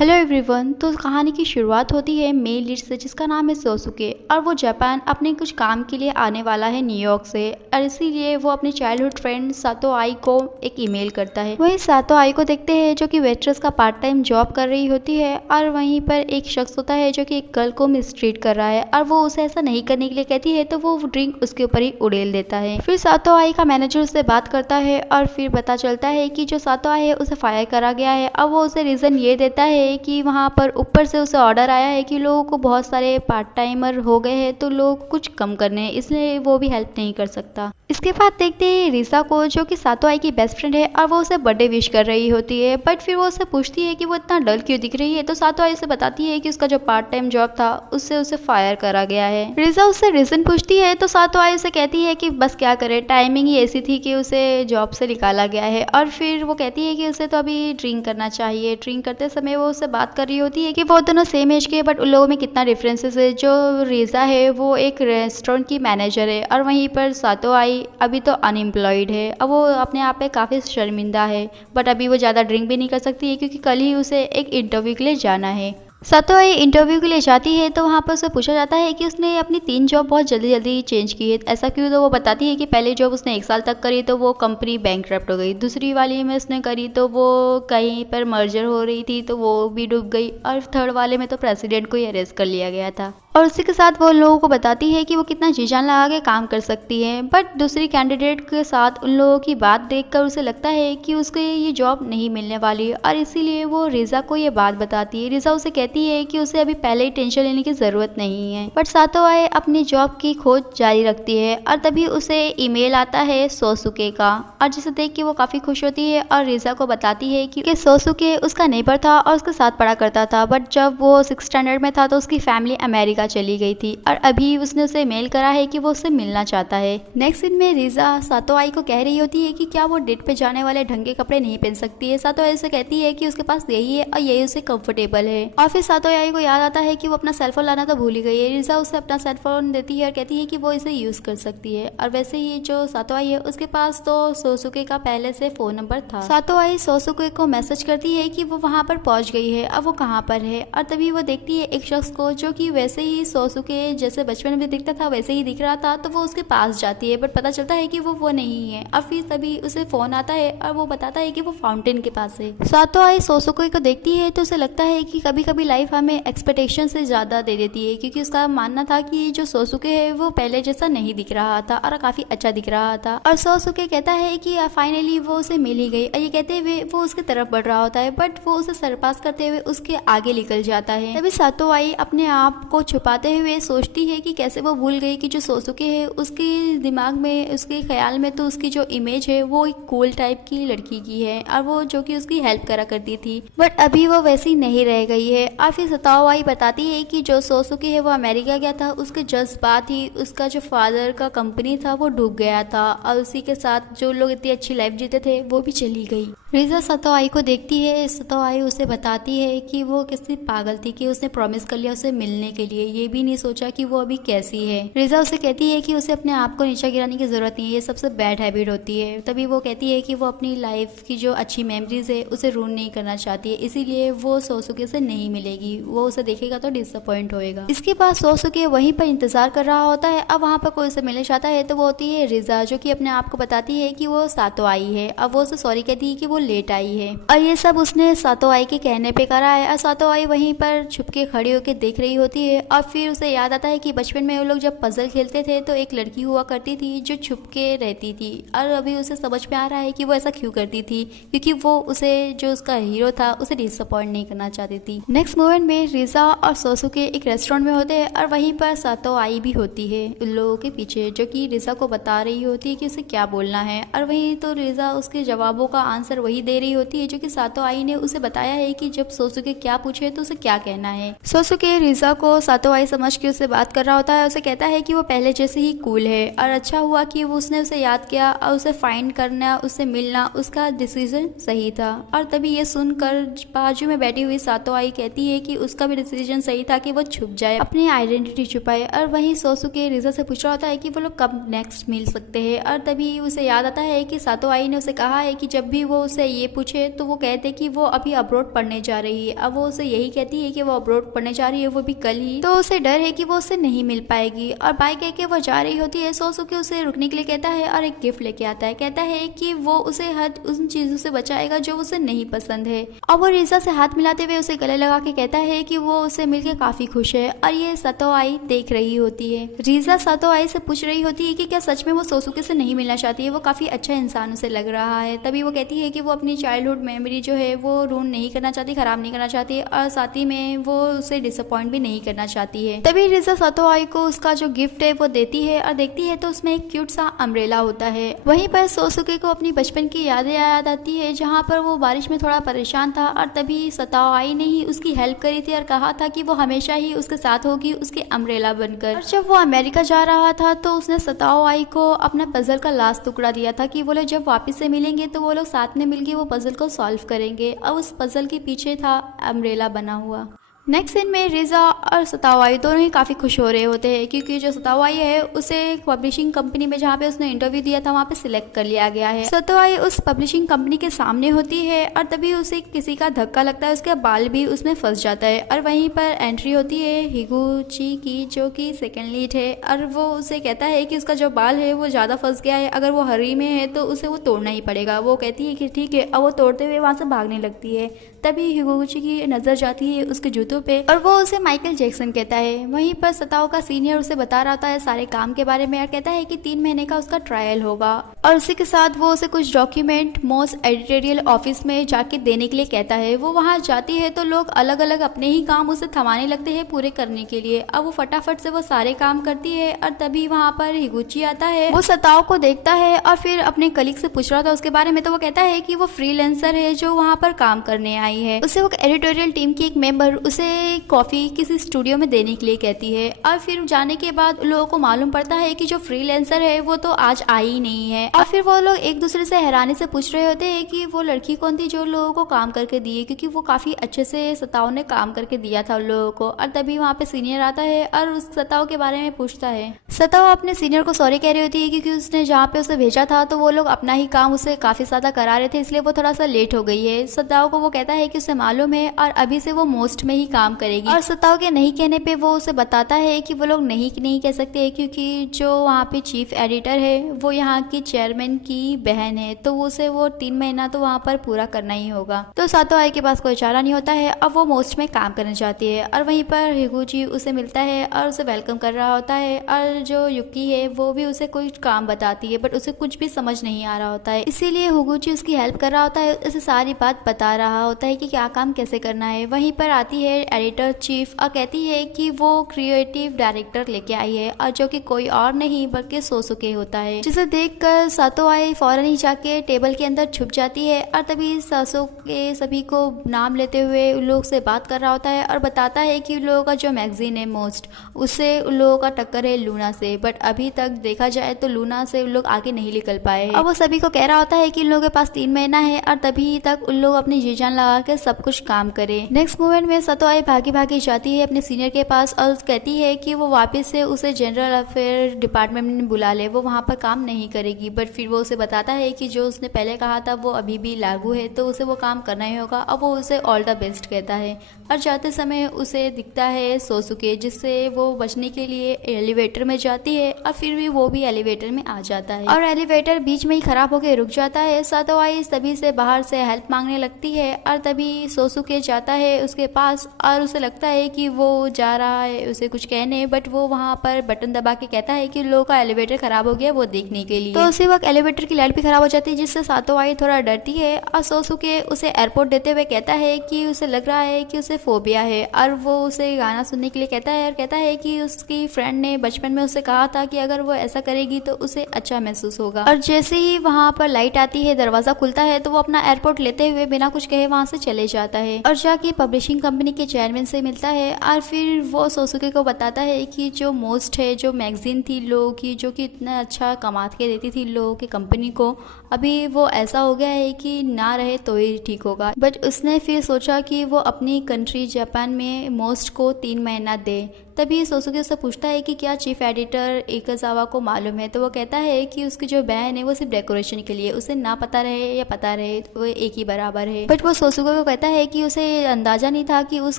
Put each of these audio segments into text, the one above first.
Hello everyone. तो कहानी की शुरुआत होती है मेल लीड से जिसका नाम है सोसुके, और वो जापान अपने कुछ काम के लिए आने वाला है न्यूयॉर्क से, और इसीलिए वो अपने चाइल्डहुड फ्रेंड सातो आई को एक ईमेल करता है। वहीं सातो आई को देखते हैं जो कि वेट्रेस का पार्ट टाइम जॉब कर रही होती है, और वहीं पर एक शख्स होता है जो कि एक गर्ल को मिसट्रीट कर रहा है और वो उसे ऐसा नहीं करने के लिए कहती है, तो वो ड्रिंक उसके ऊपर ही उड़ेल देता है। फिर सातो आई का मैनेजर उससे बात करता है और फिर पता चलता है कि जो सातो आई है उसे फायर करा गया है। अब वो उसे रीजन ये देता है कि वहाँ पर ऊपर से उसे ऑर्डर आया है कि लोगों को बहुत सारे पार्ट टाइमर हो गए हैं, तो लोग कुछ कम करने हैं, इसलिए वो भी हेल्प नहीं कर सकता। इसके बाद देखते हैं रिसा को जो कि सातो आई की बेस्ट फ्रेंड है, और वो उसे बर्थडे विश कर रही होती है। बट फिर वो उससे पूछती है कि वो इतना डल क्यों दिख रही है, तो सातो आई उसे बताती है कि उसका जो पार्ट टाइम जॉब था उससे उसे फायर करा गया है। रिसा उससे रीजन पूछती है तो सातो आई उसे कहती है कि बस क्या करे, टाइमिंग ही ऐसी थी कि उसे जॉब से निकाला गया है। और फिर वो कहती है कि उसे तो अभी ड्रिंक करना चाहिए। ड्रिंक करते समय वो उससे बात कर रही होती है कि वो दोनों सेम एज के, बट उन लोगों में कितना डिफरेंसेस है। जो रिजा है वो एक रेस्टोरेंट की मैनेजर है, और वहीं पर सातो आई अभी तो अनएम्प्लॉयड है। अब वो अपने आप पे काफ़ी शर्मिंदा है, बट अभी वो ज़्यादा ड्रिंक भी नहीं कर सकती है क्योंकि कल ही उसे एक इंटरव्यू के लिए जाना है। सातो आई इंटरव्यू के लिए जाती है तो वहाँ पर उसे पूछा जाता है कि उसने अपनी 3 जॉब बहुत जल्दी जल्दी चेंज की है, ऐसा क्यों। तो वो बताती है कि पहले जॉब उसने 1 साल तक करी तो वो कंपनी बैंकरप्ट हो गई, दूसरी वाली में उसने करी तो वो कहीं पर मर्जर हो रही थी तो वो भी डूब गई, और थर्ड वाले में तो प्रेसिडेंट को ही अरेस्ट कर लिया गया था। और उसी के साथ वो लोगों को बताती है कि वो कितना जी जान लगा के काम कर सकती है। बट दूसरी कैंडिडेट के साथ उन लोगों की बात देखकर उसे लगता है कि उसको ये जॉब नहीं मिलने वाली, और इसीलिए वो रिजा को ये बात बताती है। रिजा उसे कहती है कि उसे अभी पहले ही टेंशन लेने की जरूरत नहीं है। बट सातो आई अपनी जॉब की खोज जारी रखती है, और तभी उसे ईमेल आता है सोसुके का, और जिसे देख के वो काफी खुश होती है और रिजा को बताती है कि सोसुके उसका नेबर था और उसके साथ पढ़ा करता था। बट जब वो 6th स्टैंडर्ड में था तो उसकी फैमिली अमेरिका चली गई थी, और अभी उसने उसे मेल करा है कि वो उससे मिलना चाहता है। नेक्स्ट सीन में रिजा सातो आई को कह रही होती है कि क्या वो डेट पे जाने वाले ढंग के कपड़े नहीं पहन सकती है। सातो आई से कहती है कि उसके पास यही है और यही उसे कंफर्टेबल है। और फिर सातो आई को याद आता है कि वो अपना सेलफोन लाना तो भूल ही गई है। रिजा उसे अपना सेलफोन देती है और कहती है कि वो इसे यूज कर सकती है। और वैसे ही जो सातो आई है उसके पास तो सोसुके का पहले से फोन नंबर था। सातो आई सोसुके को मैसेज करती है कि वो वहाँ पर पहुंच गई है, अब वो कहाँ पर है। और तभी वो देखती है एक शख्स को जो कि वैसे ही सोसुके जैसे बचपन में दिखता था वैसे ही दिख रहा था, तो वो उसके पास जाती है, बट पता चलता है कि वो नहीं है। और फिर तभी उसे फोन आता है और वो बताता है कि वो फाउंटेन के पास है। सातो आई सोसुके को देखती है तो उसे लगता है कि कभी कभी लाइफ हमें एक्सपेक्टेशन से ज्यादा दे देती है, क्योंकि उसका मानना था कि जो सोसुके है वो पहले जैसा नहीं दिख रहा था और काफी अच्छा दिख रहा था। और सोसुके कहता है कि फाइनली वो उसे मिल ही गई, और ये कहते हुए वो उसके तरफ बढ़ रहा होता है, बट वो उसे सरपास करते हुए उसके आगे निकल जाता है। तभी सातो आई अपने आप को छुपाते हुए सोचती है कि कैसे वो भूल गई कि जो सोसुके है उसके दिमाग में, उसके ख्याल में तो उसकी जो इमेज है वो एक कूल टाइप की लड़की की है, और वो जो कि उसकी हेल्प करा करती थी, बट अभी वो वैसी नहीं रह गई है। और फिर सताओ आई बताती है कि जो सोसुके है वो अमेरिका गया था, उसके जज्बात ही उसका जो फादर का कंपनी था वो डूब गया था, और उसी के साथ जो लोग इतनी अच्छी लाइफ जीते थे वो भी चली गई। रिजा सतो आई को देखती है। सतो आई उसे बताती है कि वो कितनी पागल थी कि उसने प्रॉमिस कर लिया उसे मिलने के लिए, ये भी नहीं सोचा कि वो अभी कैसी है। रिजा उसे कहती है कि उसे अपने आप को नीचे गिराने की जरूरत नहीं है, ये सबसे बैड हैबिट होती है। तभी वो कहती है कि वो अपनी लाइफ की जो अच्छी मेमोरीज है उसे रूइन नहीं करना चाहती है, इसीलिए वो सोसुके से नहीं मिलेगी, वो उसे देखेगा तो डिसअपॉइंट होएगा। इसके बाद सोसुके वहीं पर इंतजार कर रहा होता है। अब वहाँ पर कोई उसे मिलना चाहता है तो वो होती है रिजा, जो कि अपने आप को बताती है कि वो सातो आई है। अब वो उसे सॉरी कहती है कि वो लेट आई है, और ये सब उसने सातो आई के कहने पे करा है। और सातो आई वहीं पर छुपके खड़ी होकर देख रही होती है, और फिर उसे याद आता है कि बचपन में वो लोग जब पजल खेलते थे तो एक लड़की हुआ करती थी जो छुपके रहती थी, और अभी उसे समझ में आ रहा है कि वो ऐसा क्यों करती थी, क्योंकि वो उसे जो उसका हीरो था उसे डिसअपॉइंट नहीं करना चाहती थी। नेक्स्ट मोमेंट में रिजा और सोसुके एक रेस्टोरेंट में होते हैं, और वहीं पर सातो आई भी होती है उन लोगों के पीछे, जो कि रिजा को बता रही होती है कि उसे क्या बोलना है। और वहीं तो रिजा उसके जवाबों का आंसर वही दे रही होती है जो कि सातो आई ने उसे बताया है कि जब सोसुके क्या पूछे तो उसे क्या कहना है। सोसुके रिजा को सातो सातोआई समझ के उससे बात कर रहा होता है। उसे कहता है कि वो पहले जैसे ही कूल है और अच्छा हुआ कि वो उसने उसे याद किया और उसे फाइंड करना, उससे मिलना उसका डिसीजन सही था। और तभी ये सुनकर बाजू में बैठी हुई सातोआई कहती है कि उसका भी डिसीजन सही था कि वो छुप जाए, अपनी आइडेंटिटी छुपाए। और वहीं सोसुके रिजा से पूछ रहा होता है कि वो लोग कब नेक्स्ट मिल सकते हैं। और तभी उसे याद आता है कि सातोआई ने उसे कहा है कि जब भी वो उसे ये पूछे तो वो कहते कि वो अभी अब्रॉड पढ़ने जा रही है। अब वो उसे यही कहती है कि वो अब्रॉड पढ़ने जा रही है, वो भी कल ही। तो उसे डर है कि वो उससे नहीं मिल पाएगी और बाय कह के वो जा रही होती है। सोसुके उसे रुकने के लिए कहता है और एक गिफ्ट लेके आता है। कहता है कि वो उसे हर उन चीजों से बचाएगा जो उसे नहीं पसंद है। और वो रिजा से हाथ मिलाते हुए उसे गले लगा के कहता है कि वो उसे मिलकर काफी खुश है। और ये सातोआई देख रही होती है। रिजा सातोआई से पूछ रही होती है कि क्या सच में वो सोसुके से नहीं मिलना चाहती है, वो काफी अच्छा इंसान उसे लग रहा है। तभी वो कहती है कि वो अपनी चाइल्डहुड मेमोरी जो है वो रूम नहीं करना चाहती, खराब नहीं करना चाहती और साथ ही में वो उसे डिसअपॉइंट भी नहीं करना चाहती है। तभी रिजा सातोआई को उसका जो गिफ्ट है वो देती है और देखती है तो उसमें एक क्यूट सा अम्ब्रेला होता है। वहीं पर सोसुके को अपनी बचपन की यादें याद आती है जहाँ पर वो बारिश में थोड़ा परेशान था और तभी सातोआई ने ही उसकी हेल्प करी थी और कहा था कि वो हमेशा ही उसके साथ होगी उसके अम्ब्रेला बनकर। और जब वो अमेरिका जा रहा था तो उसने सातोआई को अपना पजल का लास्ट टुकड़ा दिया था कि वो लोग जब वापस से मिलेंगे तो वो लोग साथ में मिलकर वो पजल को सॉल्व करेंगे। और उस पजल के पीछे था अम्ब्रेला बना हुआ। नेक्स्ट सीन में रिजा और सातोआई दोनों ही काफ़ी खुश हो रहे होते हैं क्योंकि जो सातोआई है उसे पब्लिशिंग कंपनी में जहाँ पे उसने इंटरव्यू दिया था वहाँ पे सिलेक्ट कर लिया गया है। सातोआई उस पब्लिशिंग कंपनी के सामने होती है और तभी उसे किसी का धक्का लगता है, उसका बाल भी उसमें फंस जाता है। और वहीं पर एंट्री होती है हिगुची की जो कि सेकेंड लीड है और वो उसे कहता है कि उसका जो बाल है वो ज़्यादा फंस गया है, अगर वो हरी में है तो उसे वो तोड़ना ही पड़ेगा। वो कहती है कि ठीक है, और वो तोड़ते हुए वहाँ से भागने लगती है। तभी हिगुची की नज़र जाती है उसके जूतों पे और वो उसे माइकल जैक्सन कहता है। वहीं पर सताओ का सीनियर उसे बता रहा था सारे काम के बारे में और कहता है कि 3 महीने का उसका ट्रायल होगा और उसी के साथ वो उसे कुछ डॉक्यूमेंट मोस्ट एडिटोरियल ऑफिस में जाके देने के लिए कहता है। वो वहाँ जाती है तो लोग अलग अलग अपने ही काम उसे थमाने लगते हैं पूरे करने के लिए। अब वो फटाफट से वो सारे काम करती है और तभी वहाँ पर हिगुची आता है। वो सताओ को देखता है और फिर अपने कलीग से पूछ रहा था उसके बारे में, तो वो कहता है कि वो फ्रीलांसर है जो वहाँ पर काम करने आई है। उसे वो एडिटोरियल टीम की एक मेंबर उसे कॉफी किसी स्टूडियो में देने के लिए कहती है और फिर जाने के बाद लोगों को मालूम पड़ता है कि जो फ्रीलांसर है वो तो आज आई ही नहीं है। और फिर वो लोग एक दूसरे से हैरानी से पूछ रहे होते हैं कि वो लड़की कौन थी जो लोगों को काम करके दी है, क्योंकि वो काफी अच्छे से सताओ ने काम करके दिया था उन लोगों को। और तभी वहाँ पे सीनियर आता है और उस सताओ के बारे में पूछता है। सताओ अपने सीनियर को सॉरी कह रही होती है क्योंकि उसने जहाँ पे उसे भेजा था तो वो लोग अपना ही काम उसे काफी ज्यादा करा रहे थे, इसलिए वो थोड़ा सा लेट हो गई है। सताओ को वो कहता है कि उसे मालूम है और अभी से वो मोस्ट में ही काम करेगी। और सताओ के नहीं कहने पे वो उसे बताता है कि वो लोग नहीं कह सकते क्योंकि जो वहाँ पे चीफ एडिटर है वो यहाँ की चेयरमैन की बहन है, तो उसे वो 3 महीना तो वहाँ पर पूरा करना ही होगा। तो सातोआई के पास कोई चारा नहीं होता है, अब वो मोस्ट में काम करना चाहती है। और वहीं पर हिगुची उसे मिलता है और उसे वेलकम कर रहा होता है और जो युकी है वो भी उसे कोई काम बताती है बट उसे कुछ भी समझ नहीं आ रहा होता है, इसीलिए हिगुची उसकी हेल्प कर रहा होता है, उसे सारी बात बता रहा होता है कि क्या काम कैसे करना है। वहीं पर आती है एडिटर चीफ और कहती है कि वो क्रिएटिव डायरेक्टर लेके आई है और जो कि कोई और नहीं बल्कि सोसुके होता है, जिसे देखकर सातोआई फौरन ही जाके टेबल के अंदर छुप जाती है। और तभी सोसुके सभी को नाम लेते हुए उन लोग से बात कर रहा होता है और बताता है कि उन लोगों का जो मैगजीन है मोस्ट उससे उन लोगों का टक्कर है लूना से, बट अभी तक देखा जाए तो लूना से उन लोग आगे नहीं निकल पाए हैं। और वो सभी को कह रहा होता है कि उन लोगों के पास 3 महीना है और तभी तक उन लोग अपनी जी जान लगा के सब कुछ काम करे। नेक्स्ट मोमेंट में सातोआई भागी भागी जाती है अपने सीनियर के पास और कहती है कि वो वापस से उसे जनरल अफेयर डिपार्टमेंट में बुला ले, वो वहाँ पर काम नहीं करेगी। बट फिर वो उसे बताता है कि जो उसने पहले कहा था वो अभी भी लागू है, तो उसे वो काम करना ही होगा। और वो उसे ऑल द बेस्ट कहता है और जाते समय उसे दिखता है सोसुके, जिससे वो बचने के लिए एलिवेटर में जाती है और फिर भी वो भी एलिवेटर में आ जाता है और एलिवेटर बीच में ही खराब होकर रुक जाता है। सातोआई सभी से बाहर से हेल्प मांगने लगती है और तभी सोसुके जाता है उसके पास और उसे लगता है कि वो जा रहा है उसे कुछ कहने, बट वो वहाँ पर बटन दबा के कहता है कि लोगों का एलिवेटर खराब हो गया वो देखने के लिए। तो उसी वक्त एलिवेटर की लाइट भी खराब हो जाती है जिससे सातोआई थोड़ा डरती है और सोसुके उसे एयरपोर्ट देते हुए कहता है कि उसे लग रहा है कि उसे फोबिया है और वो उसे गाना सुनने के लिए कहता है और कहता है कि उसकी फ्रेंड ने बचपन में उसे कहा था कि अगर वो ऐसा करेगी तो उसे अच्छा महसूस होगा। और जैसे ही वहाँ पर लाइट आती है, दरवाजा खुलता है, तो वो अपना एयरपोर्ट लेते हुए बिना कुछ कहे वहाँ से चले जाता है और जाके पब्लिशिंग कंपनी के चेयरमैन से मिलता है और फिर वो सोसुके को बताता है कि जो मोस्ट है जो मैगजीन थी लोगों की जो कि इतना अच्छा कमा के देती थी लोगों की कंपनी को, अभी वो ऐसा हो गया है कि ना रहे तो ही ठीक होगा। बट उसने फिर सोचा कि वो अपनी कंट्री जापान में मोस्ट को 3 महीना दे। तभी सोसुके उससे पूछता है कि क्या चीफ एडिटर एकाजावा को मालूम है, तो वो कहता है कि उसकी जो बहन है वो सिर्फ डेकोरेशन के लिए, उसे ना पता रहे या पता रहे वो एक ही बराबर है। बट वो सोसुके को कहता है कि उसे अंदाजा नहीं था कि उस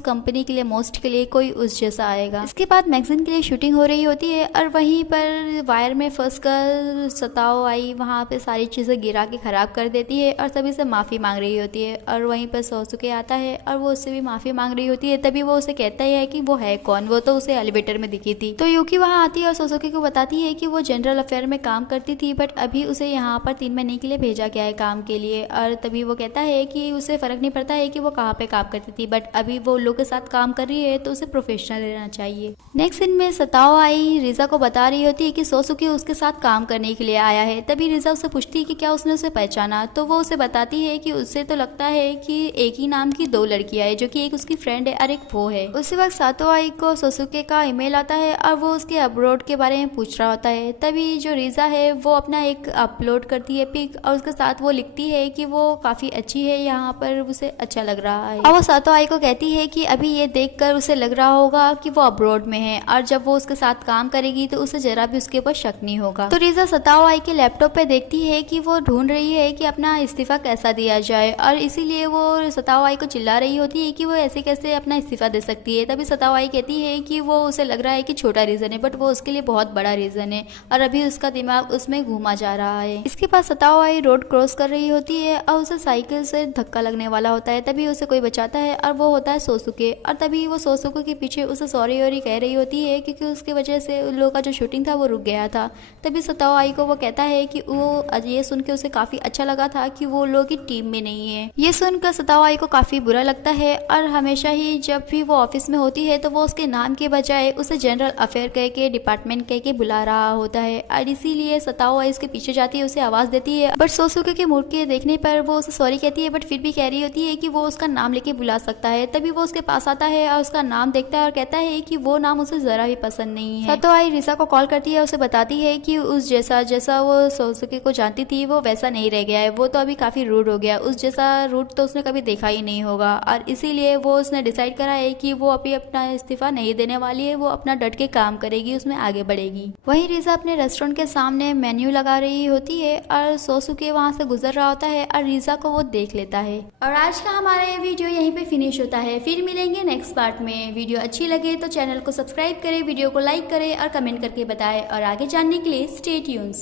कंपनी के लिए मोस्ट के लिए कोई उस जैसा आएगा। इसके बाद मैगजीन के लिए शूटिंग हो रही होती है और वहीं पर वायर में फंस कर सताओ आई वहाँ पे सारी चीजें गिरा के खराब कर देती है और सभी से माफी मांग रही होती है और वहीं पर सोसुके आता है और वो उससे भी माफी मांग रही होती है। तभी वो उसे कहता है कि वो है कौन, वो तो उसे एलिवेटर में दिखी थी। तो यूकी वहाँ आती है और सोसुके को बताती है कि वो जनरल अफेयर में काम करती थी बट अभी उसे यहाँ पर 3 महीने के लिए भेजा गया है काम के लिए। और तभी वो कहता है कि उसे फर्क नहीं पड़ता है कि वो कहाँ पे काम करती थी, बट अभी वो लोग के साथ काम कर रही है तो उसे प्रोफेशनल रहना चाहिए। नेक्स्ट सीन में सताओ आई रिजा को बता रही होती है कि सोसुके उसके साथ काम करने के लिए आया है। तभी रिजा उससे पूछती है कि क्या उसने उसे पहचाना, तो वो उसे बताती है कि उससे तो लगता है कि एक ही नाम की 2 लड़कियां हैं, जो कि एक उसकी फ्रेंड है और एक वो है। उसी वक्त सातो आई को सोसुके का ईमेल आता है और वो उसके अपलोड के बारे में पूछ रहा होता है। तभी जो रिजा है वो अपना एक अपलोड करती है पिक और उसके साथ वो लिखती है कि वो काफी अच्छी है, यहाँ पर उसे अच्छा लग रहा है। और वो सातो आई को कहती है कि अभी ये देखकर उसे लग रहा होगा कि वो अब्रोड में है और जब वो उसके साथ काम करेगी तो उसे जरा भी उसके ऊपर शक नहीं होगा। तो रिजा सताओ आई के लैपटॉप पे देखती है कि वो ढूंढ रही है कि अपना इस्तीफा कैसा दिया जाए और इसीलिए वो सताओ आई को चिल्ला रही होती है कि वो ऐसे कैसे अपना इस्तीफा दे सकती है। तभी सताओ आई कहती है कि वो उसे लग रहा है कि छोटा रीजन है बट वो उसके लिए बहुत बड़ा रीजन है और अभी उसका दिमाग उसमें घूमा जा रहा है। इसके बाद सताओ आई रोड क्रॉस कर रही होती है और उसे साइकिल से धक्का लगने वाला होता है। तभी उसे कोई बचाता है और वो होता है सोसुके और तभी वो सोसुके के पीछे उसे सॉरी वॉरी कह रही होती है क्योंकि उसकी वजह से उन लोगों का जो शूटिंग था वो रुक गया था। तभी सताओ आई को वो कहता है कि वो ये सुन के उसे काफी अच्छा लगा था कि वो लोग की टीम में नहीं है। ये सुनकर सताओ आई को काफी बुरा लगता है और हमेशा ही जब भी वो ऑफिस में होती है तो वो उसके नाम के बजाय उसे जनरल अफेयर कह के डिपार्टमेंट कह के बुला रहा होता है और इसीलिए सताओ आई उसके पीछे जाती है, उसे आवाज देती है बट सोसुके के मुड़ के देखने पर वो उसे सॉरी कहती है बट फिर भी कह रही होती है कि वो उसका नाम लेके बुला सकता है। तभी वो उसके पास आता है और उसका नाम देखता है और कहता है कि वो नाम उसे जरा भी पसंद नहीं है। सताओ आई रिजा को कॉल करती है, उसे बताती है कि उस जैसा वो सोसुके को जानती थी वो वैसा नहीं रह गया है, वो तो अभी काफी रूड हो गया, उस जैसा रूड तो उसने कभी देखा ही नहीं होगा और इसीलिए वो उसने डिसाइड करा है कि वो अभी अपना इस्तीफा नहीं देने वाली है, वो अपना डट के काम करेगी, उसमें आगे बढ़ेगी। वहीं रिजा अपने रेस्टोरेंट के सामने मेन्यू लगा रही होती है और सोसुके वहां से गुजर रहा होता है और रिजा को वो देख लेता है। और आज का हमारा ये वीडियो यहीं पे फिनिश होता है, फिर मिलेंगे नेक्स्ट पार्ट में। वीडियो अच्छी लगे तो चैनल को सब्सक्राइब करें, वीडियो को लाइक करें और कमेंट करके बताएं और आगे जानने के लिए स्टे ट्यून्ड।